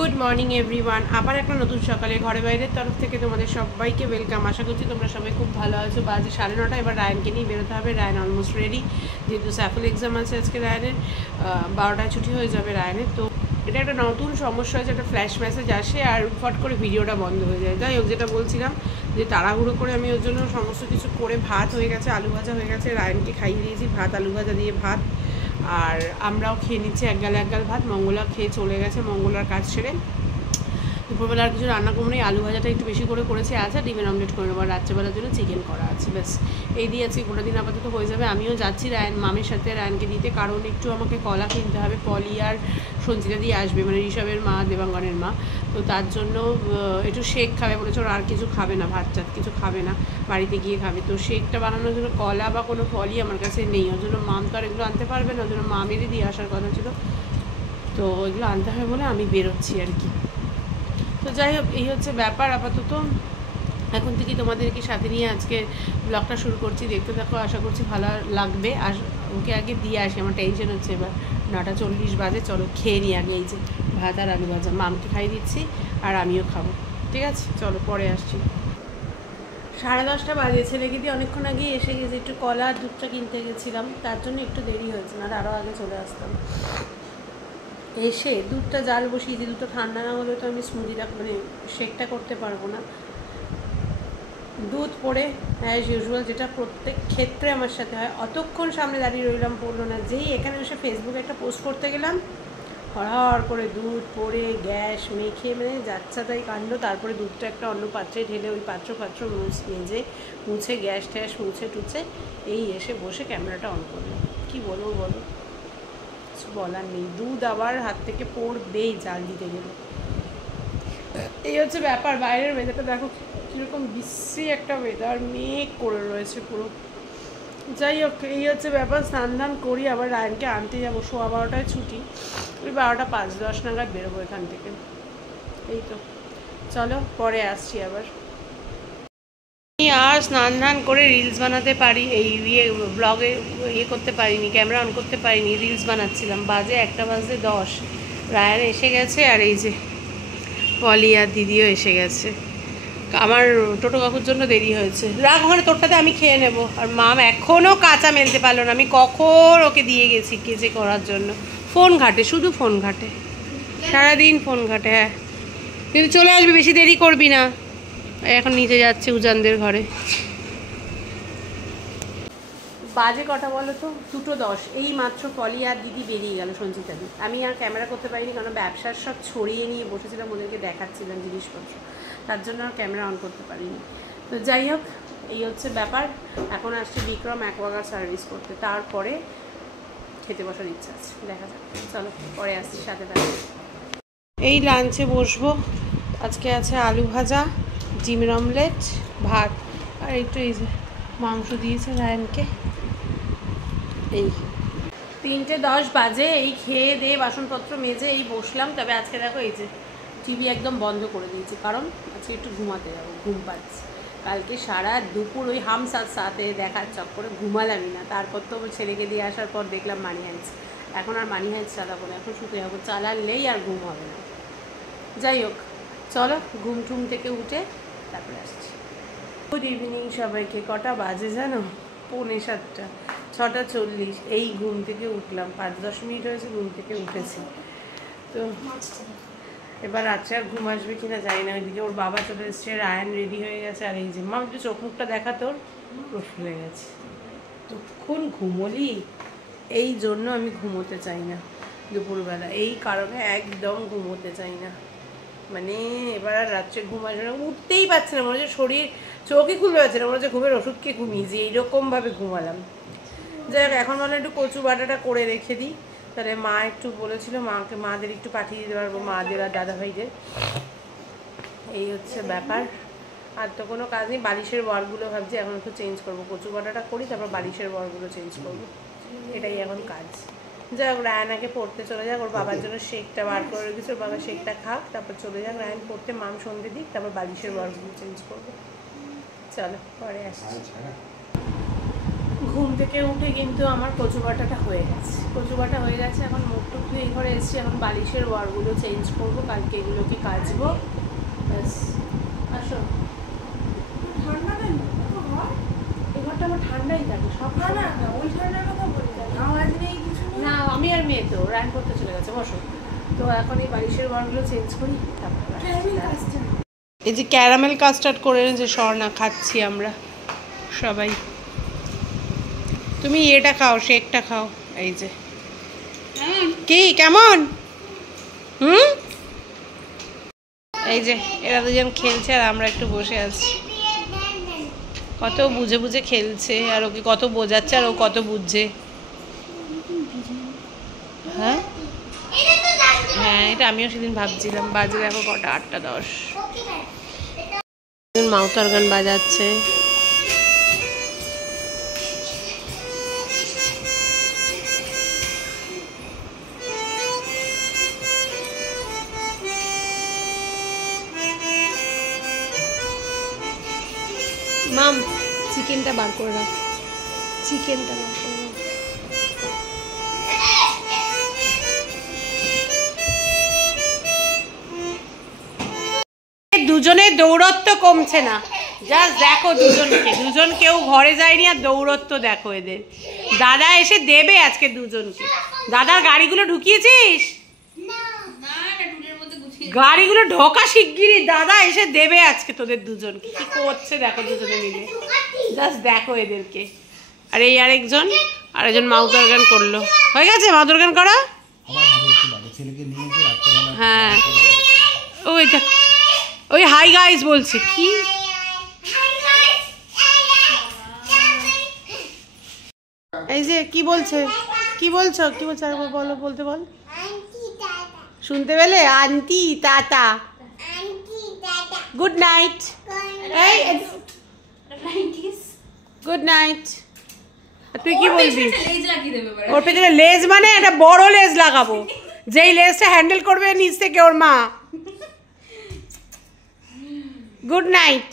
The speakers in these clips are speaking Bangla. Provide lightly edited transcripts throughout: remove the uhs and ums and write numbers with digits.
Good morning everyone. আবার একটা নতুন সকালে ঘরে বাইরের তরফ থেকে তোমাদের সবাইকে ওয়েলকাম। আশা করছি তোমরা সবাই খুব ভালো আছো। বাজে 9:30, এবার রায়নকে নিয়ে বেরোতে হবে। রায়ন অলমোস্ট রেডি, যেহেতু স্যাফল এক্সাম আছে আজকে রায়নের। 12টায় ছুটি হয়ে যাবে রায়নের। তো এটা একটা নতুন সমস্যা হয়েছে, একটা ফ্ল্যাশ মেসেজ আসে আর ফট করে ভিডিওটা বন্ধ হয়ে যায়। যাই হোক, যেটা বলছিলাম যে তাড়াহুড়ো করে আমি ওর জন্য সমস্ত কিছু করে, ভাত হয়ে গেছে, আলু ভাজা হয়ে গেছে, রায়নকে খাইয়ে দিয়েছি ভাত, আলু ভাজা দিয়ে ভাত, আর আমরাও খেয়ে নিচ্ছি এক গাল ভাত। মঙ্গলা খেয়ে চলে গেছে, মঙ্গলার কাজ সেরে। দুপুরবেলা আর কিছু রান্না করবো না, আলু ভাজাটা একটু বেশি করে করেছি, আছে ডিমের অমলেট করে নেবো, আর রাত্রেবেলার জন্য চিকেন করা আছে, ব্যাস এই দিয়ে আজকে গোটা দিন আপাতত হয়ে যাবে। আমিও যাচ্ছি রায়ন মামের সাথে রায়নকে দিতে, কারণ একটু আমাকে কলা কিনতে হবে। পলি আর সঞ্চিতা দিয়ে আসবে, মানে ঋষভের মা, দেবাঙ্গনের মা। তো তার জন্য একটু শেক খাবে বলেছে, ওর আর কিছু খাবে না, ভাত টাত কিছু খাবে না, বাড়িতে গিয়ে খাবে। তো শেকটা বানানোর জন্য কলা বা কোনো ফলই আমার কাছে নেই, ওর জন্য মাম তো আর এগুলো আনতে পারবে না, ওর জন্য মামেরই দিয়ে আসার কথা ছিল। তো ওইগুলো আনতে হবে বলে আমি বেরোচ্ছি আর কি। তো যাই হোক, এই হচ্ছে ব্যাপার। আপাতত এখন থেকেই তোমাদেরকে সাথে নিয়ে আজকে ব্লগটা শুরু করছি, দেখতে থাকো, আশা করছি ভালো লাগবে। আর ওকে আগে দিয়ে আসি, আমার টেনশন হচ্ছে। এবার 9:40 বাজে, চলো খেয়ে নিই আগে। এই যে ভাত আর আলু ভাজা মামকে খাইয়ে দিচ্ছি, আর আমিও খাবো, ঠিক আছে? চলো পরে আসছি। 10:30 বাজে, ছেলেকে দিয়ে অনেকক্ষণ আগেই এসে গেছে। একটু কলা আর দুধটা কিনতে গেছিলাম, তার জন্য একটু দেরি হয়েছে, না আরও আগে চলে আসতাম। এসে দুধটা জাল বসিয়েছি, দুধটা ঠান্ডা না হলে তো আমি স্মুদিটা মানে শেকটা করতে পারবো না। দুধ পড়ে অ্যাজ ইউজুয়াল, যেটা প্রত্যেক ক্ষেত্রে আমার সাথে হয়, অতক্ষণ সামনে দাঁড়িয়ে রইলাম, পড়লো না। যেই এখানে এসে ফেসবুকে একটা পোস্ট করতে গেলাম, হড়হড় করে দুধ পড়ে গ্যাস মেখে, মানে যাচ্ছা তাই কাণ্ড। তারপরে দুধটা একটা অন্য পাত্রে ঢেলে ওই পাত্র মুছে গ্যাস ট্যাস মুছে টুছে এই এসে বসে ক্যামেরাটা অন করলাম। কী বলবো বলো, কিছু বলার নেই। দুধ আবার হাত থেকে পড়বেই জাল দিতে গেলে। এই হচ্ছে ব্যাপার। বাইরের ওয়েদারটা দেখো কীরকম বিশ্রী একটা ওয়েদার, মেঘ করে রয়েছে পুরো। যাই হোক, এই হচ্ছে ব্যাপার। স্নান ধান করি, আবার রায়নকে আনতে যাবো। 12:15 ছুটি, ওই 12টা 5-10 নাগাদ বেরোবো এখান থেকে। এই তো, চলো পরে আসছি আবার। আর স্নান ধান করে রিলস বানাতে পারি, এই ব্লগে করতে পারিনি, ক্যামেরা অন করতে পারিনি, রিলস বানাচ্ছিলাম। বাজে 1:10। রায়ান এসে গেছে, আর এই যে পলি আর দিদিও এসে গেছে। আমার টোটো কাকুর জন্য দেরি হয়েছে। রাগ ওখানে, তোরটাতে আমি খেয়ে নেব। আর মাম এখনও কাঁচা মেলতে পারলো না, আমি কখন ওকে দিয়ে গেছি কেচে করার জন্য। ফোন ঘাটে, শুধু ফোন ঘাটে, সারাদিন ফোন ঘাটে। হ্যাঁ, কিন্তু চলে আসবি, বেশি দেরি করবি না। এখন নিতে যাচ্ছে উজানদের ঘরে। বাজে কটা বলো তো, 2:10। এই মাত্র পলি আর দিদি বেরিয়ে গেল, সঞ্চিতা দি। আমি আর ক্যামেরা করতে পারিনি, কারণ ব্যবসার সব ছড়িয়ে নিয়ে বসেছিলাম, ওদেরকে দেখাচ্ছিলাম জিনিসপত্র, তার জন্য আর ক্যামেরা অন করতে পারিনি। তো যাই হোক, এই হচ্ছে ব্যাপার। এখন আসছে বিক্রম অ্যাকোয়াগার্ড সার্ভিস করতে, তারপরে খেতে বসার ইচ্ছা আছে, দেখা যাক। চলো পরে আসছি, সাথে থাকবে। এই লাঞ্চে বসবো। আজকে আছে আলু ভাজা, ডিমের অমলেট, ভাত, আর একটু এই যে মাংস দিয়েছে রায়নকে। এই 3:10 বাজে, এই খেয়ে দিয়ে বাসনপত্র মেজে এই বসলাম। তবে আজকে দেখো, এই যে টিভি একদম বন্ধ করে দিয়েছি, কারণ আজকে একটু ঘুমাতে যাবো, ঘুম পাচ্ছে। কালকে সারা দুপুর ওই হাম সাথে দেখার চক্করে ঘুমালামই না। তারপর তো ছেলেকে দিয়ে আসার পর দেখলাম মানি হাইটস, এখন আর মানি হাইটস চালাবো না, এখন শুতে যাবো। চালালেই আর ঘুম হবে না। যাই হোক, চলো ঘুম টুম থেকে উঠে তারপরে আসছি। গুড ইভিনিং সবাইকে। কটা বাজে জানো? 6:45, 6:40। এই ঘুম থেকে উঠলাম, 5-10 মিনিট হয়েছে ঘুম থেকে উঠেছি। তো এবার রাত্রে আর ঘুম আসবে কিনা জানি না। ওইদিকে ওর বাবা চলে এসছে, রায়ান রেডি হয়ে গেছে। আর এই যে মা, একটু চোখ মুখটা দেখা, তোর পুরো ফুলে গেছে। কতক্ষণ ঘুমোলি? এই জন্য আমি ঘুমোতে চাই না দুপুরবেলা, এই কারণে একদম ঘুমোতে চাই না। মানে এবার আর রাত্রে ঘুম আসবে না, উঠতেই পারছে না, মনে হচ্ছে শরীর, চোখই খুলতে পারছে না, মনে হচ্ছে ঘুমের ওষুধকে ঘুমিয়েছি, এইরকমভাবে ঘুমালাম। যাই হোক, এখন বলে একটু কচু বাটাটা করে রেখে দিই, তাহলে মা একটু বলেছিল, মাদের একটু পাঠিয়ে দিতে পারবো, মাদের আর দাদাভাইদের। এই হচ্ছে ব্যাপার। আর তো কোনো কাজ নেই। বালিশের বরগুলো ভাবছি এখন একটু চেঞ্জ করবো, কচু বাটাটা করি, তারপর বালিশের বরগুলো চেঞ্জ করবো, এটাই এখন কাজ। যাই হোক, রায়ানাকে পড়তে চলে যাক, ওর বাবার জন্য শেকটা বার করে রেখেছে, ওর বাবা শেকটা খাক, তারপর চলে যাক রায়ান পড়তে, মাম সন্ধে দিক, তারপর বালিশের বরগুলো চেঞ্জ করবো। চলো পরে আসছি। ঘুম থেকে উঠে কিন্তু আমার কচু বাটাটা হয়ে গেছে, কচু বাটা হয়ে গেছে। এখন মুখ টুক ধুয়ে এই ঘরে এসেছি, এখন বালিশের ওয়ারগুলো চেঞ্জ করবো, কালকে এগুলোকে কাচবো। ব্যাস, আসো। ঠান্ডা কেন হয়? এই ঘরটা আমার ঠান্ডাই থাকে সব। না না না, ওই ঠান্ডার কথা বলি না, আওয়াজ নেই কিছু না। আমি আর মেয়ে তো রান করতে চলে গেছে, বসো। তো এখন এই বালিশের ওয়ারগুলো চেঞ্জ করি, তারপর এই যে ক্যারামেল কাস্টার্ড করে এনেছে স্বর্ণা, খাচ্ছি আমরা সবাই। তুমি এটা খাও, শেকটা খাও। এই যে কি কেমন? এই যে এরা দুজন খেলছে আর আমরা একটু বসে আছি। কত বুঝে বুঝে খেলছে, আর ওকে কত বোঝাচ্ছে আর ও কত বুঝছে। হ্যাঁ হ্যাঁ, এটা আমিও সেদিন ভাবছিলাম। বাজে দেখো কটা, 8:10। মাউথ অর্গান বাজাচ্ছে। মাম চিকেনটা বার করে রাখ, চিকেনটা বার করে রাখ। দুজনে দৌড়ত্ব কমছে না, জাস্ট দেখো দুজন কেউ ঘরে যায়নি আর দৌড়ত্ব দেখো এদের। দাদা এসে দেবে আজকে দুজনকে। দাদার গাড়িগুলো ঢুকিয়েছিস? গাড়িগুলো ঢোকা শিগগিরই, দাদা এসে দেবে আজকে তোদের দুজনকে। কি করছে দেখো দুজনে মিলে, জাস্ট দেখো এদেরকে। আর এই আরেকজন মাউথ অর্গান করলো। হয়ে গেছে মাউথ অর্গান করা? হ্যাঁ, ওই দেখ, ওই হাই গাইস বলছে। কি এই যে কি বলছে, কি বলছো, কি বলছো আর বলো, বলতে বল। শুনতে পেলে? Aunty tata, good night. এই গুড নাইট। তুই কি বলবি? ওর পেছনে লেজ মানে একটা বড় লেজ লাগাবো, যেই লেজটা হ্যান্ডেল করবে নিচ থেকে ওর মা। Good night,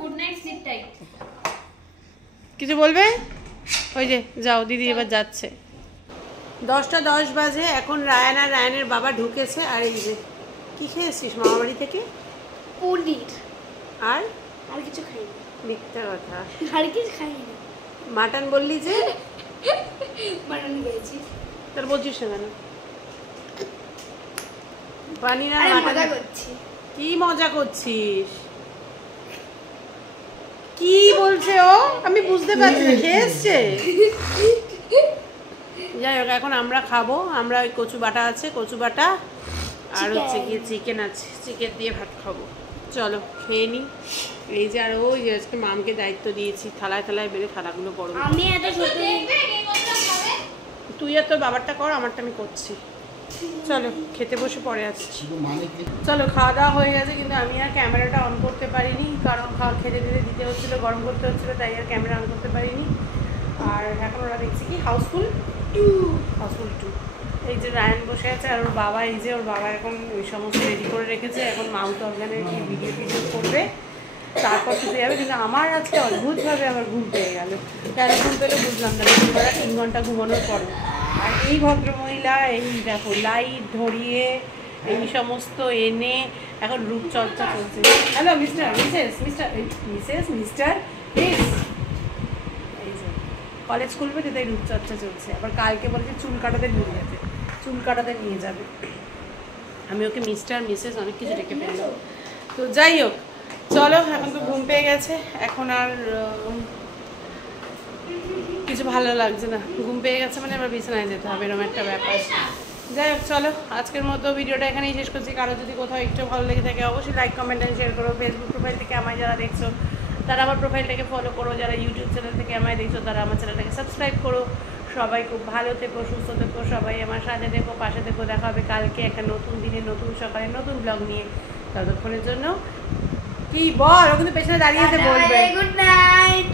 good night, sleep tight. কিছু বলবে? ওই যে যাও, দিদি এবার যাচ্ছে। 10:10 বাজে এখন। রায়ান আর রায়ানের বাবা ঢুকেছে। আর এই যে কি খেয়েছিস মামা বাড়ি থেকে? পনির। আর কিছু খাইনি। মিথ্যা কথা, আর কিছু খাইনি। মাটন বললি যে? মাটন খেয়েছি। তোর বলছিস না কেন? পনির আর মাটন করছি। কি মজা করছিস? কি বলছে ও? আমি বুঝতে পারছি না। খেয়ে এসছে? যাই হোক, এখন আমরা খাবো। আমরা ওই কচু বাটা আছে, কচু বাটা আর হচ্ছে গিয়ে চিকেন আছে, চিকেন দিয়ে ভাত খাবো। চলো খেয়ে নিই। এই যে আর ওই যে আজকে মামকে দায়িত্ব দিয়েছি, থালায় থালায় বেড়ে থালাগুলো গরম। আমি এত ছোট, তুই আর তোর বাবারটা কর, আমারটা আমি করছি। চলো খেতে বসে পরে আসছি। চলো খাওয়া দাওয়া হয়ে গেছে, কিন্তু আমি আর ক্যামেরাটা অন করতে পারিনি, কারণ খেতে দিতে হচ্ছিলো, গরম করতে হচ্ছিলো, তাই আর ক্যামেরা অন করতে পারিনি। আর এখন ওরা দেখছি কি হাউসফুল 2। এই যে রায়ান বসে আছে আর ওর বাবা, এই যে ওর বাবা এখন ওই সমস্ত রেডি করে রেখেছে। এখন মাউথ অর্গানের কি ভিডিও করবে, তারপর শুতে যাবে। কিন্তু আমার আজকে অদ্ভুতভাবে আমার ঘুম পেয়ে গেল। কেন ঘুম পেলে বুঝলাম না। 3 ঘন্টা ঘুমানোর পরে আর এই ভদ্রমহিলা এই দেখো লাইট ধরিয়ে এই সমস্ত এনে এখন রূপচর্চা চলছে। হ্যালো মিস্টার, মিস্টার এই যে কলেজ খুলবে তো, তাই রূপচর্চা চলছে। আবার কালকে বলছে চুল কাটাতে নিয়ে যাবে, চুল কাটাতে নিয়ে যাবে। আমি ওকে মিস্টার মিসেস অনেক কিছু ডেকে ফেললাম। তো যাই হোক, চলো এখন তো ঘুম পেয়ে গেছে, এখন আর কিছু ভালো লাগছে না। ঘুম পেয়ে গেছে মানে আবার বিছানায় যেতে হবে, এরকম একটা ব্যাপার। যাই হোক, চলো আজকের মতো ভিডিওটা এখানেই শেষ করছি। কারো যদি কোথাও একটু ভালো লেগে থাকে অবশ্যই লাইক, কমেন্ট অ্যান্ড শেয়ার করো। ফেসবুক প্রোফাইল থেকে আমায় যারা দেখছো তারা আমার প্রোফাইলটাকে ফলো করো, যারা ইউটিউব চ্যানেল থেকে আমায় দেখছো তারা আমার চ্যানেলটাকে সাবস্ক্রাইব করো। সবাই খুব ভালো থেকো, সুস্থ থেকো, সবাই আমার সাথে থেকো, পাশে থেকো। দেখা হবে কালকে একটা নতুন দিনে, নতুন সকালে, নতুন ব্লগ নিয়ে। ততক্ষণের জন্য কি বল, ও কিন্তু পেছনে দাঁড়িয়ে বলবে গুড নাইট।